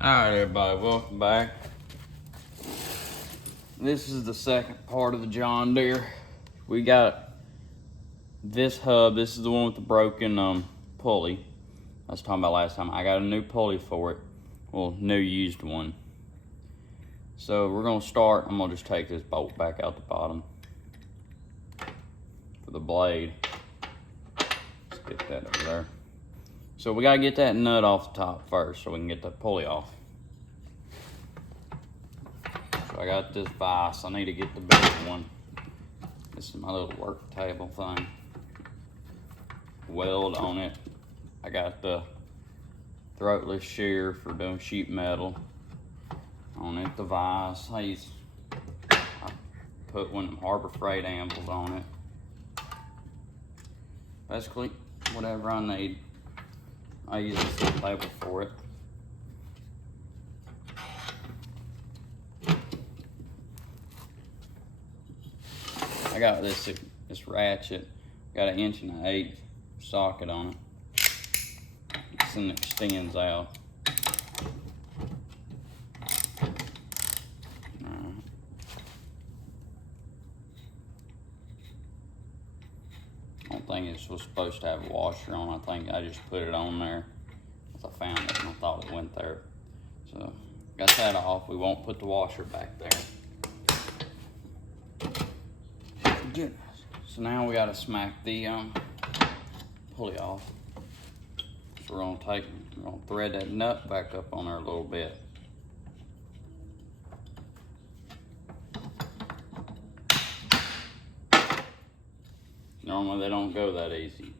Alright everybody, welcome back. This is the second part of the John Deere. We got this hub. This is the one with the broken pulley I was talking about last time. I got a new pulley for it. Well, new used one. So we're gonna start. I'm gonna just take this bolt back out the bottom for the blade. Let's get that over there. So we gotta get that nut off the top first so we can get the pulley off. So I got this vise. I need to get the bigger one. This is my little work table thing. Weld on it. I got the throatless shear for doing sheet metal on it. The vise. I put one of them Harbor Freight anvils on it. Basically, whatever I need. I use this label for it. I got this ratchet. Got an 1.8" socket on it. This one extends out. I don't think it was supposed to have a washer on. I think I just put it on there because I found it and I thought it went there. So got that off. We won't put the washer back there. So now we gotta smack the pulley off. So we're gonna thread that nut back up on there a little bit. Normally they don't go that easy.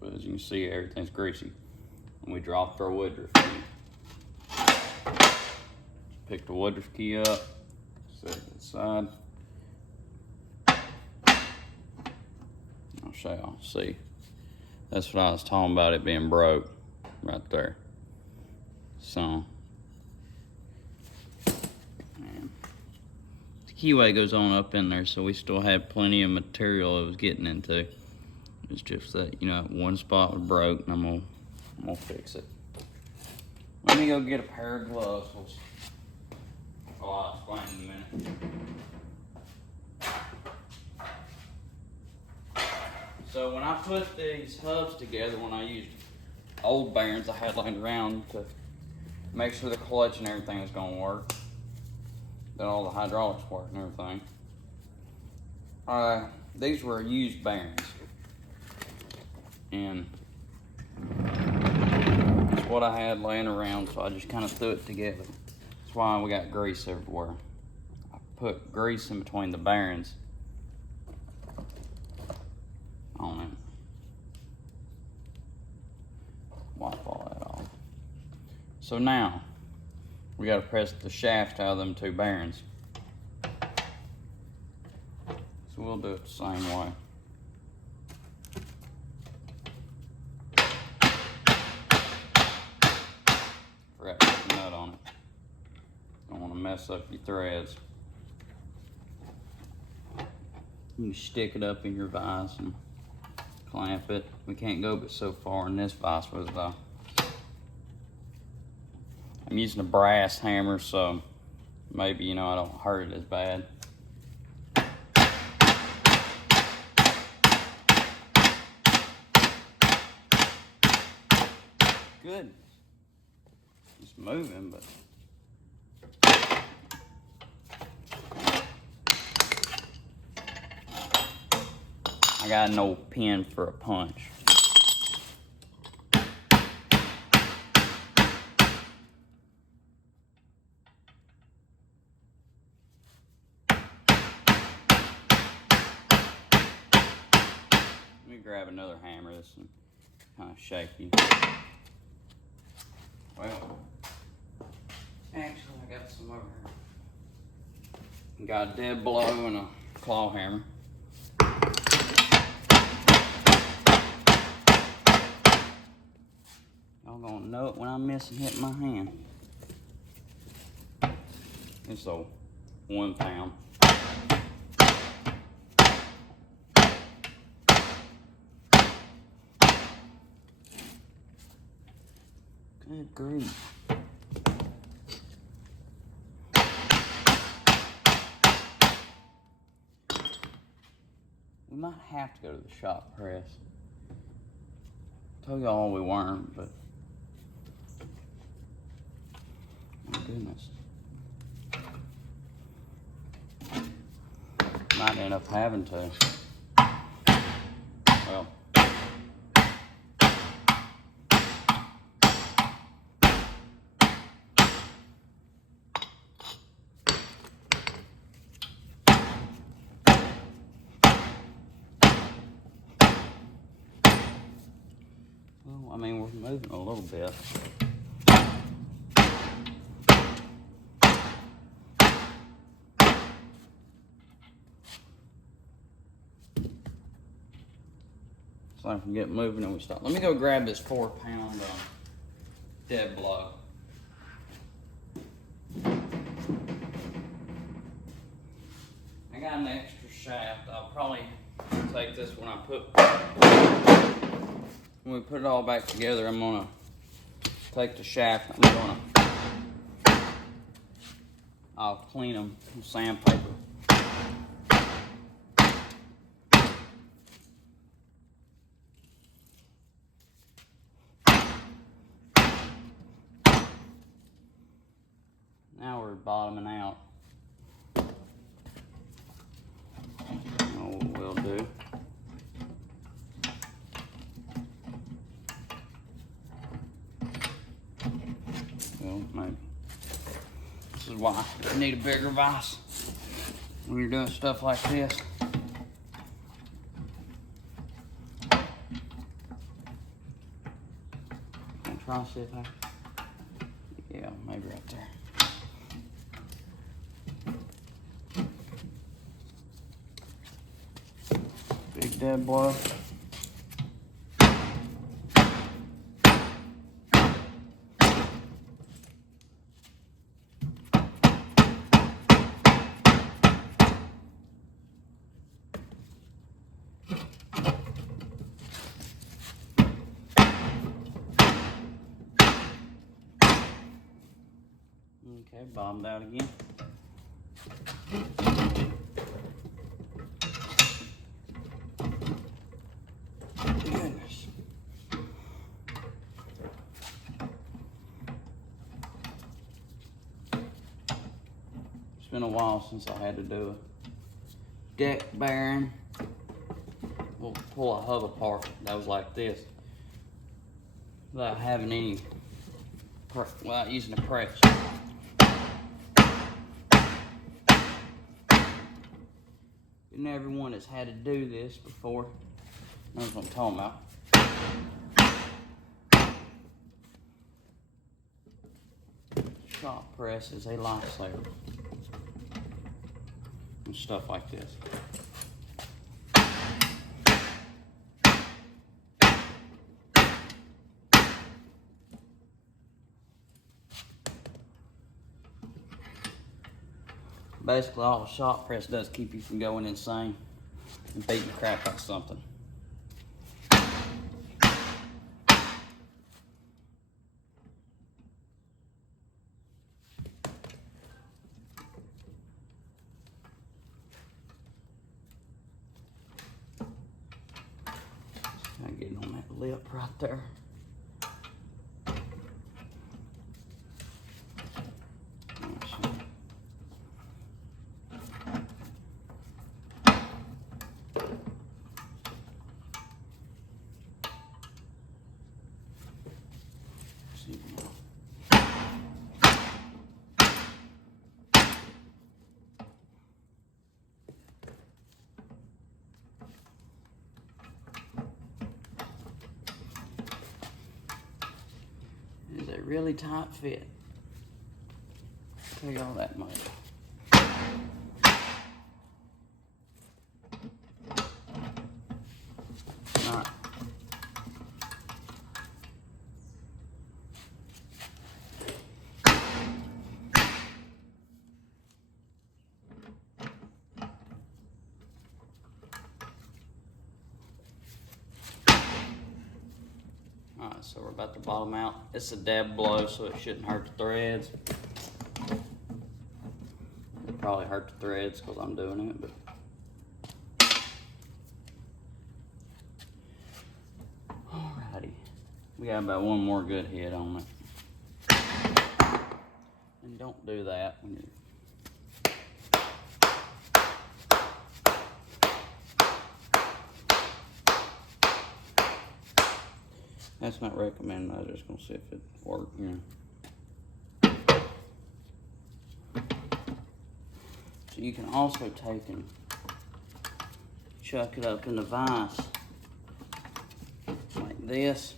But as you can see, everything's greasy. And we dropped our Woodruff key. Pick the Woodruff key up, set it aside. I'll show y'all, see. That's what I was talking about, it being broke right there. So, man. The keyway goes on up in there, so we still had plenty of material it was getting into. It's just that, you know, one spot was broke, and I'm gonna fix it. Let me go get a pair of gloves. I'll explain in a minute. So when I put these hubs together, when I used old bearings I had laying around to make sure the clutch and everything was gonna work, that all the hydraulics work and everything. These were used bearings. And it's what I had laying around, so I just kind of threw it together. That's why we got grease everywhere. I put grease in between the bearings on it. Wipe all that off. So now we got to press the shaft out of them two bearings. So we'll do it the same way. Forgot to put the nut on it. Don't want to mess up your threads. You can stick it up in your vise and clamp it. We can't go but so far in this vise with it though. I'm using a brass hammer, so maybe, you know, I don't hurt it as bad. Good. It's moving, but I got an old pin for a punch. Let me grab another hammer. This is kind of shaky. Well, actually I got some over here. Got a dead blow and a claw hammer. Y'all gonna know it when I miss and hit my hand. It's a 1 pound. Good grief. We might have to go to the shop press. Told y'all we weren't, but my goodness. Might end up having to. Well. I mean, we're moving a little bit. So I can get moving and we stop. Let me go grab this 4-pound dead block. I got an extra shaft. I'll probably take this when we put it all back together. I'm gonna take the shaft. I'll clean them with sandpaper. Now we're bottoming out. Know what we'll do. Well, maybe. This is why you need a bigger vise when you're doing stuff like this. I'm trying to see if yeah, maybe right there. Big dead blow. Okay, bottomed out again. Goodness. It's been a while since I had to do a deck bearing. We'll pull a hub apart that was like this without having any, without using a press. And everyone that's had to do this before knows what I'm talking about. Shop press is a lifesaver and stuff like this. Basically, all a shop press does keep you from going insane and beating the crap out of something. Kind of getting on that lip right there. It's a really tight fit. I'll tell you all that much. Alright. So we're about to bottom out. It's a dab blow, so it shouldn't hurt the threads. It'll probably hurt the threads because I'm doing it, but alrighty. We got about one more good hit on it. And don't do that when you're that's not recommended. I'm just gonna see if it works, you know. So you can also take and chuck it up in the vise like this.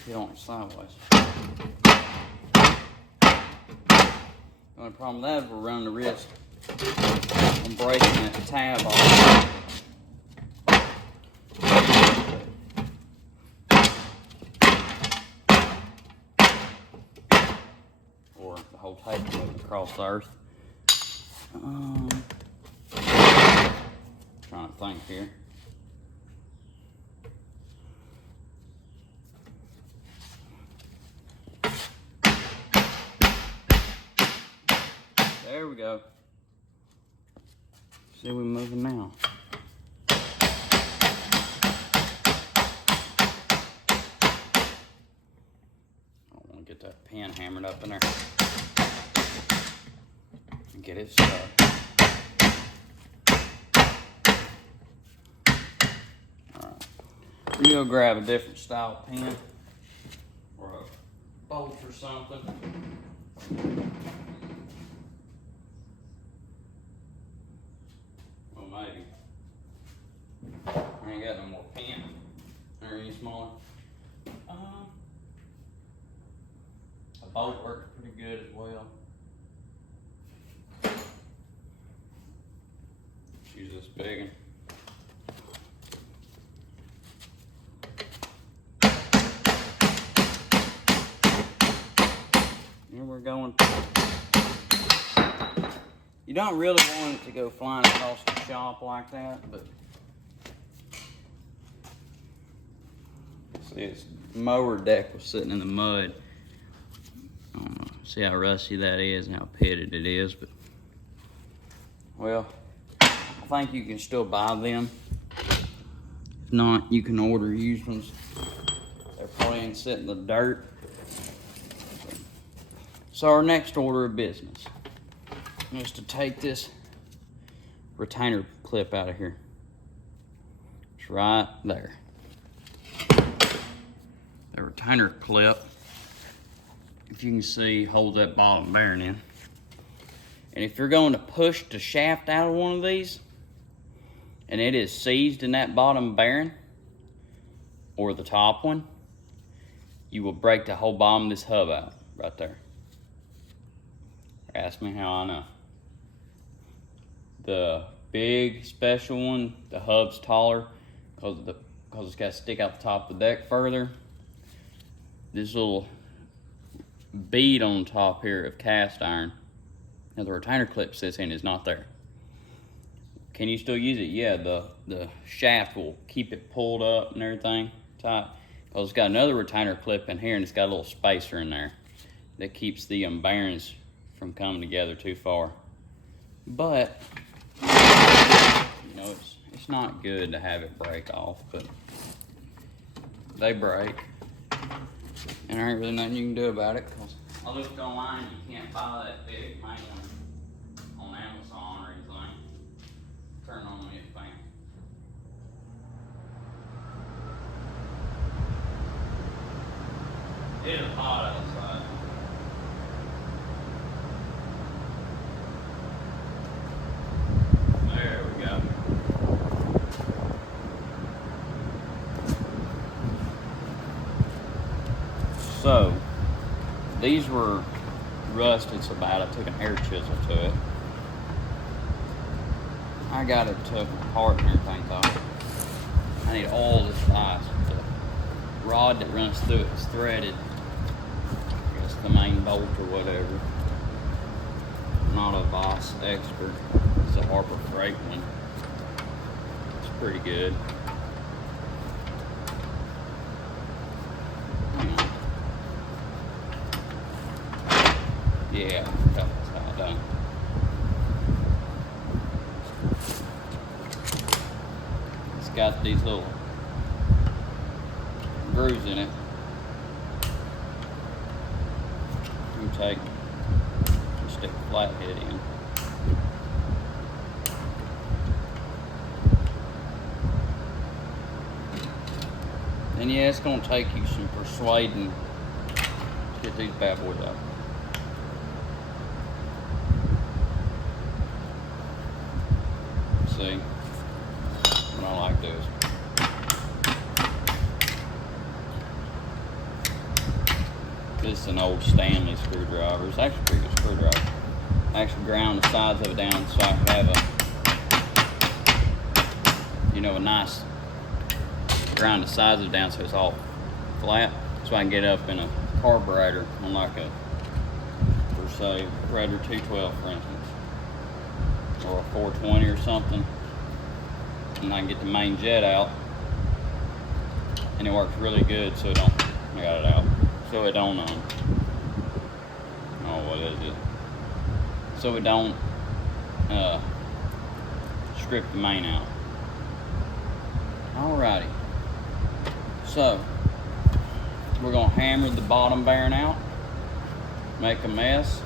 If you don't want it sideways. The only problem with that is we're running the risk of breaking that tab off. Or the whole tape moving across the earth. Trying to think here. There we go. See, we're moving now. I don't want to get that pin hammered up in there and get it stuck. Alright. We're going to grab a different style pin or a bolt or something. Well, maybe. I ain't got no more pin or any smaller. A bolt works pretty good as well. Let's use this big one. Here we're going. You don't really want it to go flying across the shop like that, but see, its mower deck was sitting in the mud. I don't know, see how rusty that is and how pitted it is, but well, I think you can still buy them. If not, you can order used ones. They're probably ain't sitting in the dirt. So our next order of business is to take this retainer clip out of here. It's right there. The retainer clip, if you can see, holds that bottom bearing in. And if you're going to push the shaft out of one of these and it is seized in that bottom bearing or the top one, you will break the whole bottom of this hub out right there. Ask me how I know. The big special one, the hub's taller because it's got to stick out the top of the deck further. This little bead on top here of cast iron that the retainer clip sits in is not there. Can you still use it? Yeah, the shaft will keep it pulled up and everything tight because it's got another retainer clip in here and it's got a little spacer in there that keeps the bearings from coming together too far. But you know, it's not good to have it break off, but they break and there ain't really nothing you can do about it because I looked online and you can't buy that big main one on Amazon or anything. Turn on the fan. It is hot outside. There we go. So, these were rusted so bad I took an air chisel to it. I got it took apart and everything though. I need all this vise. The rod that runs through it is threaded. I guess the main bolt or whatever. I'm not a vise expert. It's a Harbor Freight one. It's pretty good. Yeah, that's how I done. It's got these little grooves in it. You take and stick a flathead in. And yeah, it's gonna take you some persuading to get these bad boys out. See, what I like to do is this is an old Stanley screwdriver. It's actually a pretty good screwdriver. I actually ground the sides of it down so I can have a nice grind the sides of it down so it's all flat, so I can get up in a carburetor on like a, for say, Predator 212 for instance, or a 420 or something, and I can get the main jet out, and it works really good so it don't, I got it out, so it don't, what is it? So it don't strip the main out. Alrighty. So, we're going to hammer the bottom bearing out, make a mess.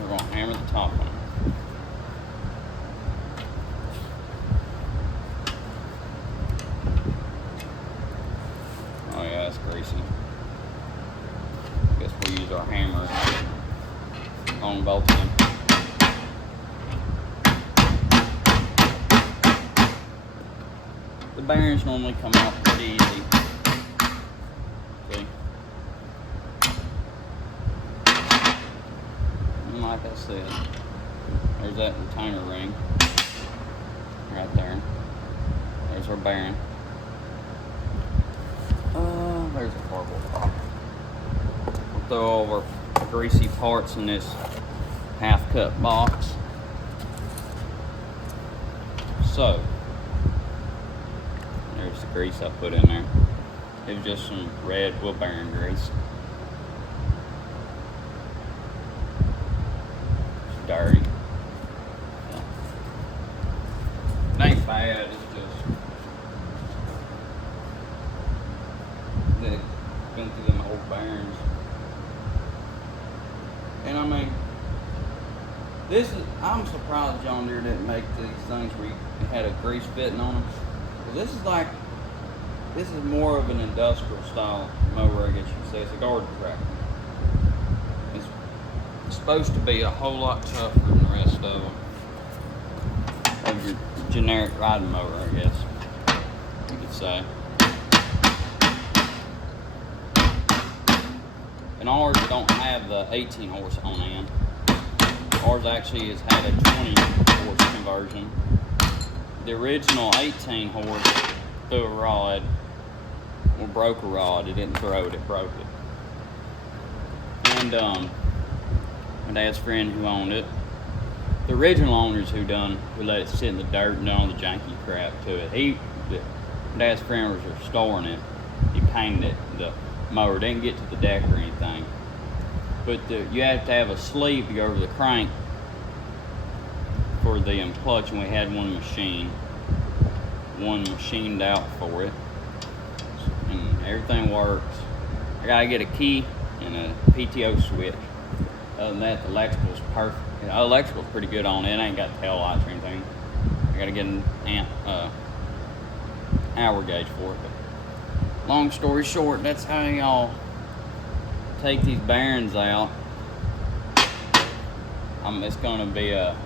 We're going to hammer the top one. Oh yeah, that's greasy. Guess we'll use our hammer on both of them. The bearings normally come out pretty easy. See? And like I said, there's that retainer ring right there. There's our bearing. There's a cardboard pop. We'll throw all our greasy parts in this half-cut box. So, there's the grease I put in there. It was just some red wheel bearing grease. It's dirty. It ain't bad, it's just that it's been through them old bearings. And I mean, I'm surprised John Deere didn't make these things where you had a grease fitting on them. This is more of an industrial style mower, I guess you could say. It's a garden tractor. It's supposed to be a whole lot tougher than the rest of them. Of your generic riding mower, I guess you could say. And ours don't have the 18 horse on end. Ours actually has had a 20 horse conversion. The original 18 horse threw a rod, or broke a rod. It didn't throw it, it broke it. And my dad's friend who owned it, the original owners who let it sit in the dirt and done all the janky crap to it. My dad's friend was restoring it. He painted it, the mower. Didn't get to the deck or anything. But you have to have a sleeve to go over the crank for the clutch, and we had one machined out for it, and everything works. I gotta get a key and a PTO switch. Other than that, the electrical's perfect. The electrical's pretty good on it. It ain't got tail lights or anything. I gotta get an hour gauge for it. But long story short, that's how y'all take these bearings out. It's gonna be a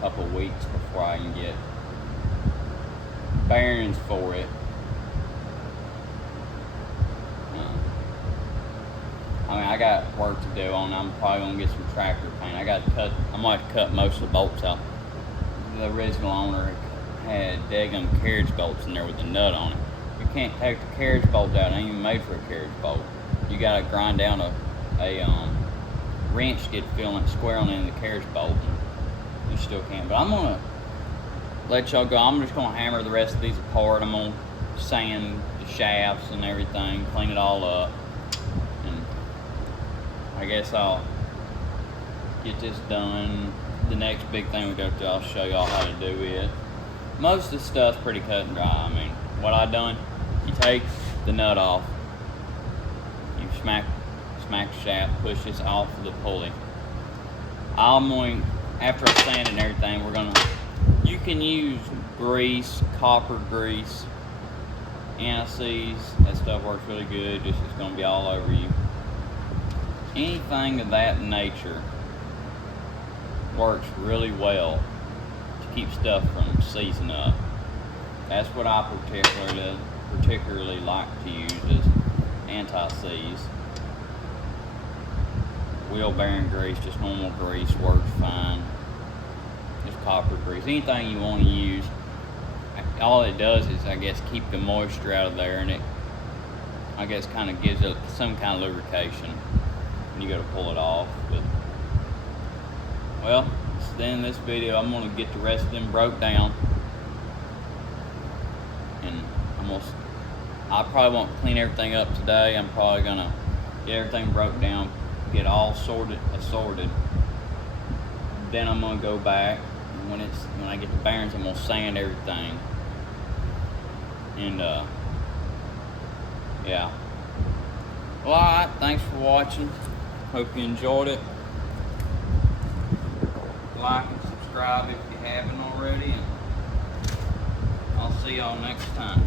couple weeks before I can get bearings for it. I got work to do on it. I'm probably gonna get some tractor paint. I'm gonna have to cut most of the bolts out. The original owner had daggum carriage bolts in there with the nut on it. You can't take the carriage bolt out. It ain't even made for a carriage bolt. You gotta grind down a wrench to get filling square on the end of the carriage bolt. And you still can't. But I'm gonna let y'all go. I'm just gonna hammer the rest of these apart. I'm gonna sand the shafts and everything, clean it all up, and I guess I'll get this done. The next big thing we go through, I'll show y'all how to do it. Most of the stuff's pretty cut and dry. I mean, what I done, you take the nut off, you smack the shaft, push this off of the pulley. After sanding everything, you can use grease, copper grease, anti-seize. That stuff works really good, just it's gonna be all over you. Anything of that nature works really well to keep stuff from seizing up. That's what I particularly like to use is anti-seize. Wheel bearing grease, just normal grease works fine. Just copper grease, anything you want to use. All it does is, I guess, keep the moisture out of there, and it, I guess, kind of gives it some kind of lubrication when you go to pull it off. But, well, in this video, I'm going to get the rest of them broke down, and I probably won't clean everything up today. I'm probably going to get everything broke down, get all assorted. Then I'm going to go back, and when I get the bearings, I'm going to sand everything. And yeah. Well, alright, thanks for watching. Hope you enjoyed it. Like and subscribe if you haven't already, and I'll see y'all next time.